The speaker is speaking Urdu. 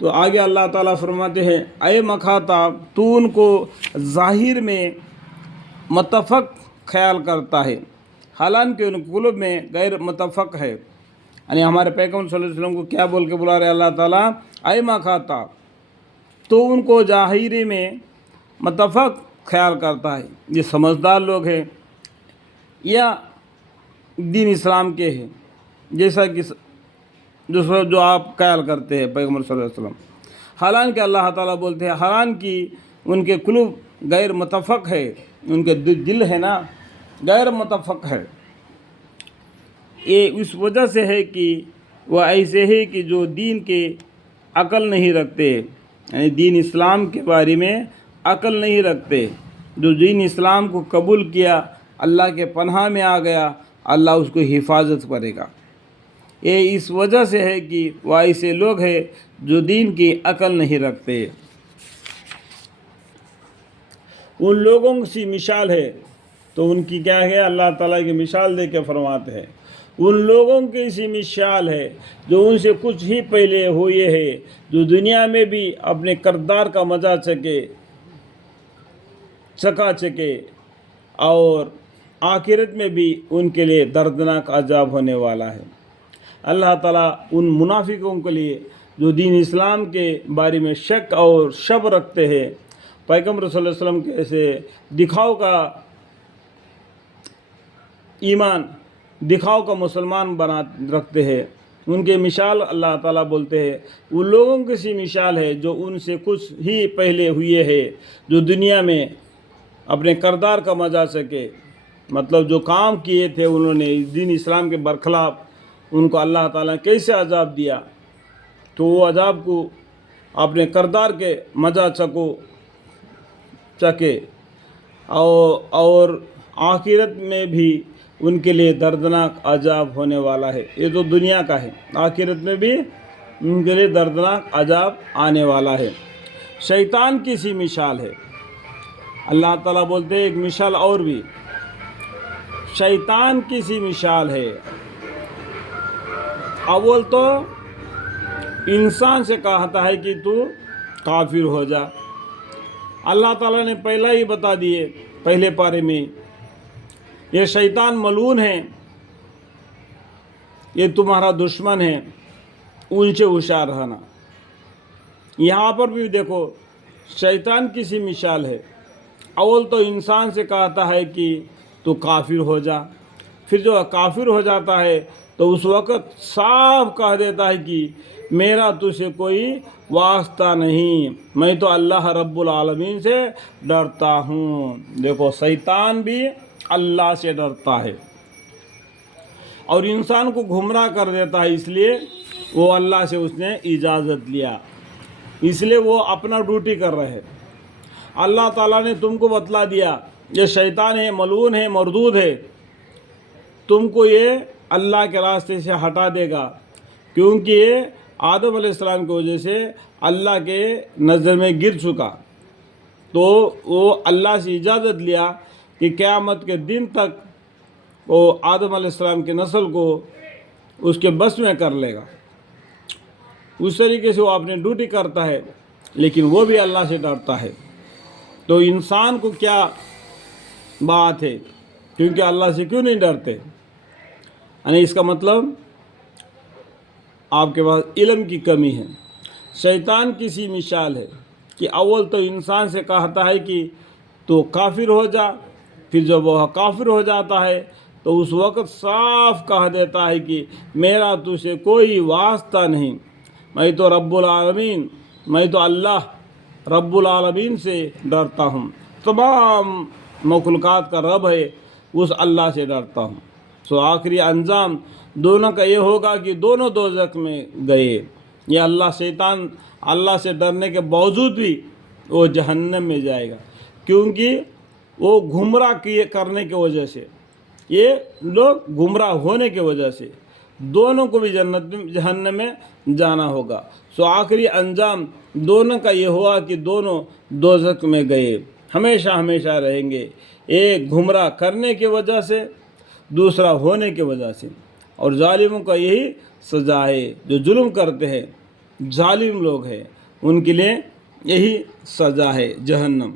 تو آگے اللہ تعالیٰ فرماتے ہیں اے مخاطب تو ان کو ظاہر میں متفق خیال کرتا ہے حالانکہ ان قلوب میں غیر متفق ہے. یعنی ہمارے پیغمبر صلی اللہ علیہ وسلم کو کیا بول کے بلا رہے اللہ تعالیٰ؟ اے مخاطب تو ان کو ظاہری میں متفق خیال کرتا ہے. یہ سمجھدار لوگ ہیں یا دین اسلام کے ہیں جیسا کہ جو آپ خیال کرتے ہیں پیغمبر صلی اللہ علیہ وسلم. حالانکہ اللہ تعالیٰ بولتے ہیں حالانکہ ان کے قلوب غیر متفق ہے، ان کے دل ہے نا غیر متفق ہے. یہ اس وجہ سے ہے کہ وہ ایسے ہے کہ جو دین کے عقل نہیں رکھتے، یعنی دین اسلام کے بارے میں عقل نہیں رکھتے. جو دین اسلام کو قبول کیا اللہ کے پناہ میں آ گیا، اللہ اس کو حفاظت کرے گا. یہ اس وجہ سے ہے کہ وہ ایسے لوگ ہیں جو دین کی عقل نہیں رکھتے. ان لوگوں کی مثال ہے تو ان کی کیا ہے؟ اللہ تعالیٰ کی مثال دے کے فرماتے ہیں ان لوگوں کی ایسی مثال ہے جو ان سے کچھ ہی پہلے ہوئے ہیں، جو دنیا میں بھی اپنے کردار کا مزہ چکا چکے اور آخرت میں بھی ان کے لیے دردناک عذاب ہونے والا ہے. اللہ تعالیٰ ان منافقوں کے لیے جو دین اسلام کے بارے میں شک اور شب رکھتے ہیں، پیغمبر صلی اللہ علیہ وسلم کے ایسے دکھاؤ کا ایمان، دکھاؤ کا مسلمان بنا رکھتے ہیں، ان کے مثال اللہ تعالیٰ بولتے ہیں ان لوگوں کی سی مثال ہے جو ان سے کچھ ہی پہلے ہوئے ہیں، جو دنیا میں اپنے کردار کا مزہ سکے، مطلب جو کام کیے تھے انہوں نے دین اسلام کے برخلاف، ان کو اللہ تعالیٰ کیسے عذاب دیا، تو وہ عذاب کو اپنے کردار کے مزہ چکے اور آخرت میں بھی ان کے لیے دردناک عذاب ہونے والا ہے. یہ تو دنیا کا ہے، آخرت میں بھی ان کے لیے دردناک عذاب آنے والا ہے. شیطان کی سی مثال ہے. اللہ تعالیٰ بولتے ہیں ایک مثال اور بھی، شیطان کی سی مثال ہے. اول تو انسان سے کہتا ہے کہ تو کافر ہو جا. اللہ تعالیٰ نے پہلا ہی بتا دیے پہلے پارے میں، یہ شیطان ملعون ہے، یہ تمہارا دشمن ہے، ان سے ہوشیار رہنا. یہاں پر بھی دیکھو شیطان کی سی مثال ہے. اول تو انسان سے کہتا ہے کہ تو کافر ہو جا، پھر جو کافر ہو جاتا ہے تو اس وقت صاف کہہ دیتا ہے کہ میرا تجھ سے کوئی واسطہ نہیں، میں تو اللہ رب العالمین سے ڈرتا ہوں. دیکھو شیطان بھی اللہ سے ڈرتا ہے اور انسان کو گمراہ کر دیتا ہے، اس لیے وہ اللہ سے اس نے اجازت لیا، اس لیے وہ اپنا ڈیوٹی کر رہے. اللہ تعالیٰ نے تم کو بتلا دیا یہ شیطان ہے، ملعون ہے، مردود ہے، تم کو یہ اللہ کے راستے سے ہٹا دے گا، کیونکہ یہ آدم علیہ السلام کی وجہ سے اللہ کے نظر میں گر چکا. تو وہ اللہ سے اجازت لیا کہ قیامت کے دن تک وہ آدم علیہ السلام کے نسل کو اس کے بس میں کر لے گا. اس طریقے سے وہ اپنی ڈیوٹی کرتا ہے، لیکن وہ بھی اللہ سے ڈرتا ہے. تو انسان کو کیا بات ہے، کیونکہ اللہ سے کیوں نہیں ڈرتے؟ یعنی اس کا مطلب آپ کے پاس علم کی کمی ہے. شیطان کی سی مثال ہے کہ اول تو انسان سے کہتا ہے کہ تو کافر ہو جا، پھر جب وہ کافر ہو جاتا ہے تو اس وقت صاف کہہ دیتا ہے کہ میرا تجھ سے کوئی واسطہ نہیں، میں تو رب العالمین، میں تو اللہ رب العالمین سے ڈرتا ہوں، تمام مخلوقات کا رب ہے اس اللہ سے ڈرتا ہوں. سو آخری انجام دونوں کا یہ ہوگا کہ دونوں دوزخ میں گئے. یہ شیطان اللہ سے ڈرنے کے باوجود بھی وہ جہنم میں جائے گا، کیونکہ وہ گمراہ کرنے کی وجہ سے، یہ لوگ گمراہ ہونے کی وجہ سے دونوں کو بھی جہنم میں جانا ہوگا. سو آخری انجام دونوں کا یہ ہوا کہ دونوں دوزخ میں گئے، ہمیشہ ہمیشہ رہیں گے، ایک گمراہ کرنے کی وجہ سے، دوسرا ہونے کی وجہ سے. اور ظالموں کا یہی سزا ہے جو ظلم کرتے ہیں، ظالم لوگ ہیں ان کے لیے یہی سزا ہے جہنم۔